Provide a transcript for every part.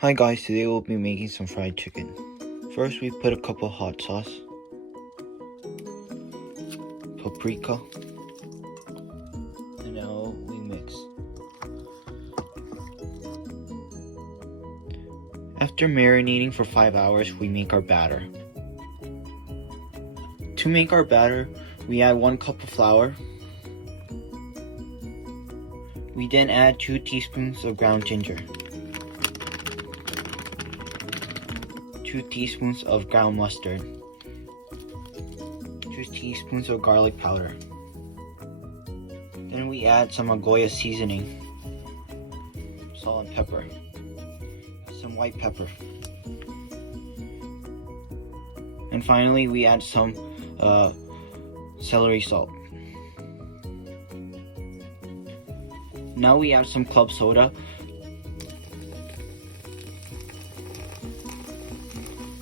Hi guys, today we'll be making some fried chicken. First we put a cup of hot sauce, paprika, and now we mix. After marinating for 5 hours, we make our batter. To make our batter, we add 1 cup of flour. We then add 2 teaspoons of ground ginger, 2 teaspoons of ground mustard, 2 teaspoons of garlic powder. Then we add some GOYA seasoning, salt and pepper, some white pepper. And finally we add some celery salt. Now we add some club soda.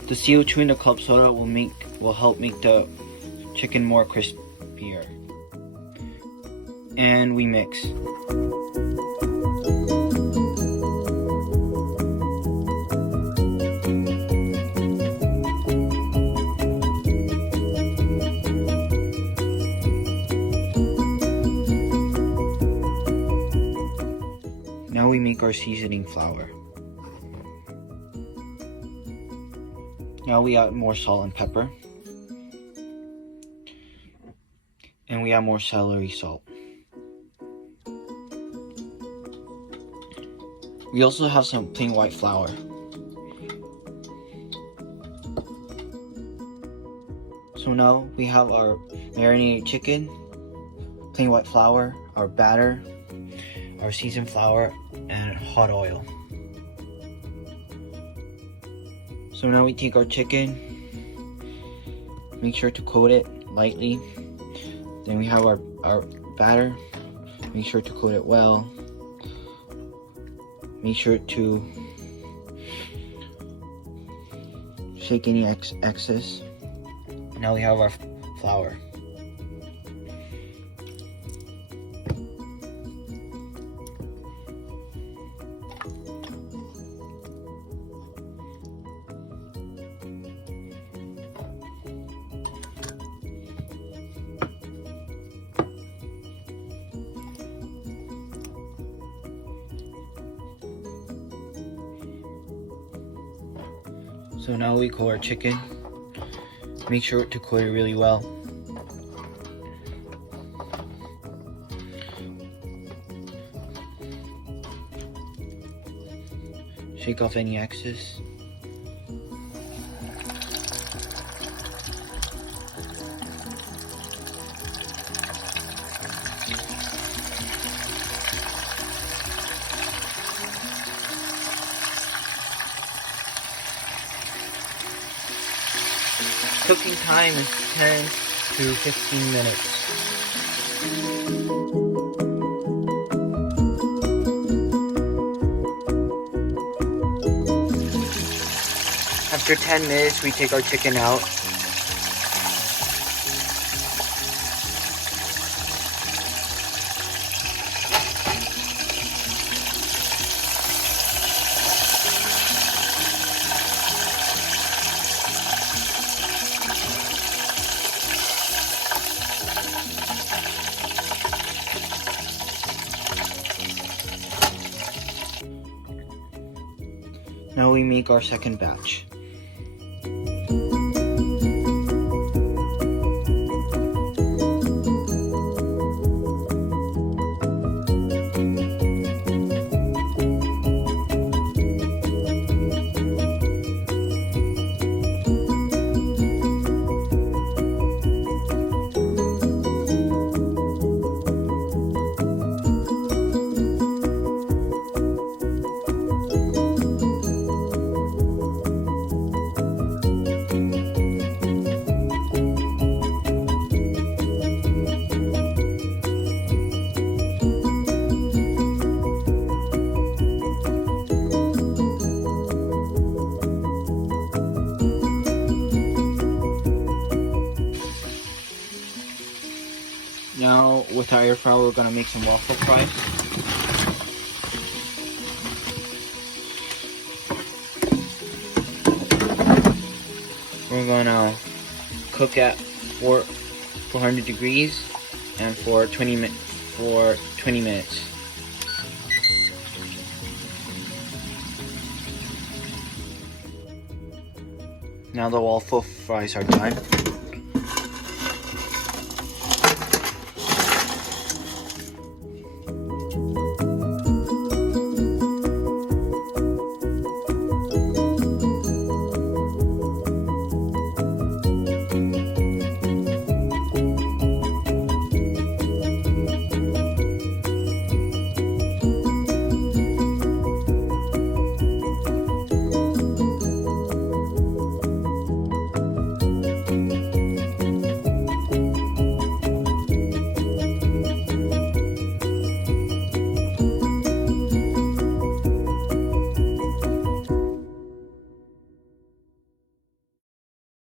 The CO2 in the club soda will help make the chicken more crispier. And we mix. Now we make our seasoning flour. Now we add more salt and pepper. And we add more celery salt. We also have some plain white flour. So now we have our marinated chicken, plain white flour, our batter, our seasoned flour, and hot oil. So now we take our chicken, make sure to coat it lightly. Then we have our batter, make sure to coat it well. Make sure to shake any excess. Now we have our flour. So now we coat our chicken. Make sure to coat it really well. Shake off any excess. Cooking time is 10 to 15 minutes. After 10 minutes, we take our chicken out. Now we make our second batch. Now with our air fryer, we're gonna make some waffle fries. We're gonna cook at 400 degrees and for 20 minutes. Now the waffle fries are done.